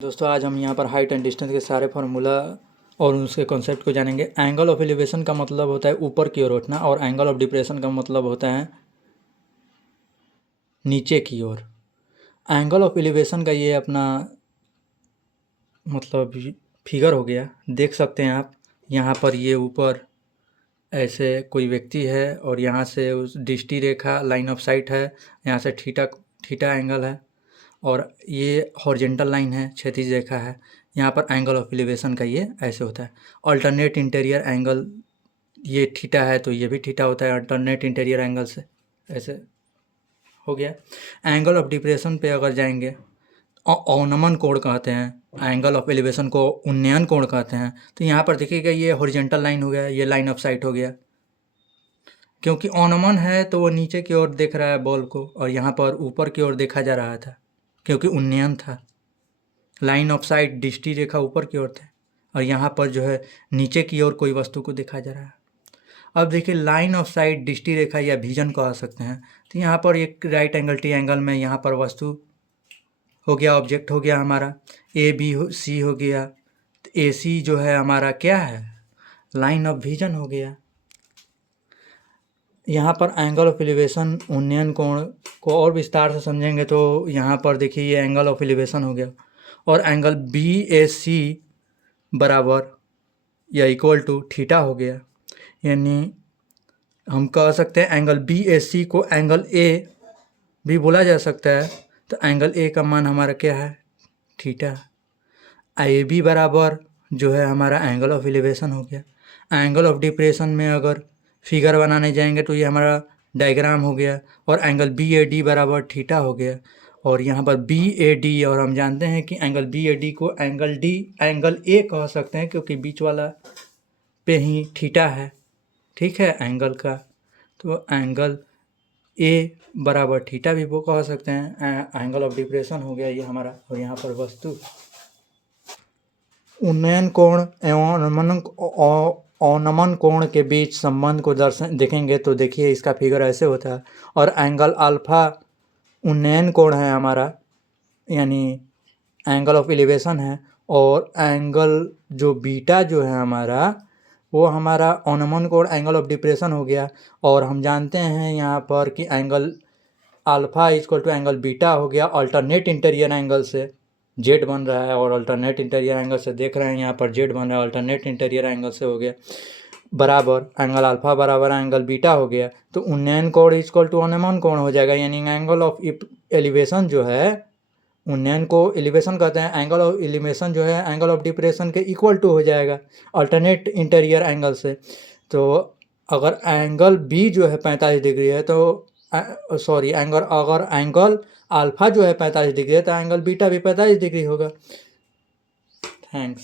दोस्तों आज हम यहाँ पर हाइट एंड डिस्टेंस के सारे फार्मूला और उसके कॉन्सेप्ट को जानेंगे। एंगल ऑफ एलिवेशन का मतलब होता है ऊपर की ओर उठना और एंगल ऑफ डिप्रेशन का मतलब होता है नीचे की ओर। एंगल ऑफ एलिवेशन का ये अपना मतलब फिगर हो गया, देख सकते हैं आप। यहाँ पर ये ऊपर ऐसे कोई व्यक्ति है और यहाँ से उस दृष्टि रेखा लाइन ऑफ साइट है, यहाँ से थीटा एंगल है और ये हॉरिजेंटल लाइन है, क्षैतिज रेखा है। यहाँ पर एंगल ऑफ एलिवेशन का ये ऐसे होता है। अल्टरनेट इंटीरियर एंगल, ये थीटा है तो ये भी थीटा होता है अल्टरनेट इंटीरियर एंगल से, ऐसे हो गया। एंगल ऑफ डिप्रेशन पे अगर जाएंगे, अवनमन कोण कहते हैं, एंगल ऑफ एलिवेशन को उन्नयन कोण कहते हैं। तो यहाँ पर देखिएगा ये हॉरिजेंटल लाइन हो गया, ये लाइन ऑफ साइट हो गया। क्योंकि अवनमन है तो वो नीचे की ओर देख रहा है बॉल को, और यहाँ पर ऊपर की ओर देखा जा रहा था क्योंकि उन्नयन था। लाइन ऑफ साइट दृष्टि रेखा ऊपर की ओर थे और यहाँ पर जो है नीचे की ओर कोई वस्तु को देखा जा रहा है। अब देखिए लाइन ऑफ साइट दृष्टि रेखा या विजन कह सकते हैं। तो यहाँ पर एक राइट एंगल ट्रायंगल में यहाँ पर वस्तु हो गया, ऑब्जेक्ट हो गया हमारा, ए बी सी हो गया। तो ए सी जो है हमारा क्या है, लाइन ऑफ विजन हो गया। यहाँ पर एंगल ऑफ एलिवेशन उन्नयन कोण को और विस्तार से समझेंगे तो यहाँ पर देखिए ये एंगल ऑफ एलिवेशन हो गया और एंगल बी ए सी बराबर या इक्वल टू थीटा हो गया। यानी हम कह सकते हैं एंगल बी ए सी को एंगल ए भी बोला जा सकता है। तो एंगल ए का मान हमारा क्या है, थीटा। ए बी बराबर जो है हमारा एंगल ऑफ एलिवेशन हो गया। एंगल ऑफ डिप्रेशन में अगर फिगर बनाने जाएंगे तो ये हमारा डायग्राम हो गया और एंगल बी ए डी बराबर थीटा हो गया। और यहाँ पर बी ए डी, और हम जानते हैं कि एंगल बी ए डी को एंगल ए कह सकते हैं क्योंकि बीच वाला पे ही थीटा है, ठीक है, एंगल का। तो एंगल ए बराबर थीटा भी वो कह सकते हैं। एंगल ऑफ डिप्रेशन हो गया ये हमारा। और यहाँ पर वस्तु उन्नयन कोण एवं अवनमन कोण के बीच संबंध को देखेंगे तो देखिए इसका फिगर ऐसे होता है। और एंगल अल्फा उन्नयन कोण है हमारा, यानी एंगल ऑफ एलिवेशन है। और एंगल जो बीटा जो है हमारा, वो हमारा अवनमन कोण एंगल ऑफ डिप्रेशन हो गया। और हम जानते हैं यहाँ पर कि angle alpha equal to angle beta हो गया अल्टरनेट इंटीरियर एंगल से। जेड बन रहा है और अल्टरनेट इंटीरियर एंगल से देख रहे हैं, यहाँ पर जेड बन रहा है, अल्टरनेट इंटीरियर एंगल से हो गया बराबर एंगल अल्फा बराबर एंगल बीटा हो गया। तो उन्नयन कोण इक्वल टू अवनमन कोण हो जाएगा। यानी एंगल ऑफ एलिवेशन जो है, उन्नयन को एलिवेशन कहते हैं, एंगल ऑफ एलिवेशन जो है एंगल ऑफ डिप्रेशन के इक्वल टू हो जाएगा अल्टरनेट इंटीरियर एंगल से। तो अगर एंगल बी जो है 45 डिग्री है तो अगर एंगल अल्फा जो है 45 डिग्री है तो एंगल बीटा भी 45 डिग्री होगा। थैंक्स।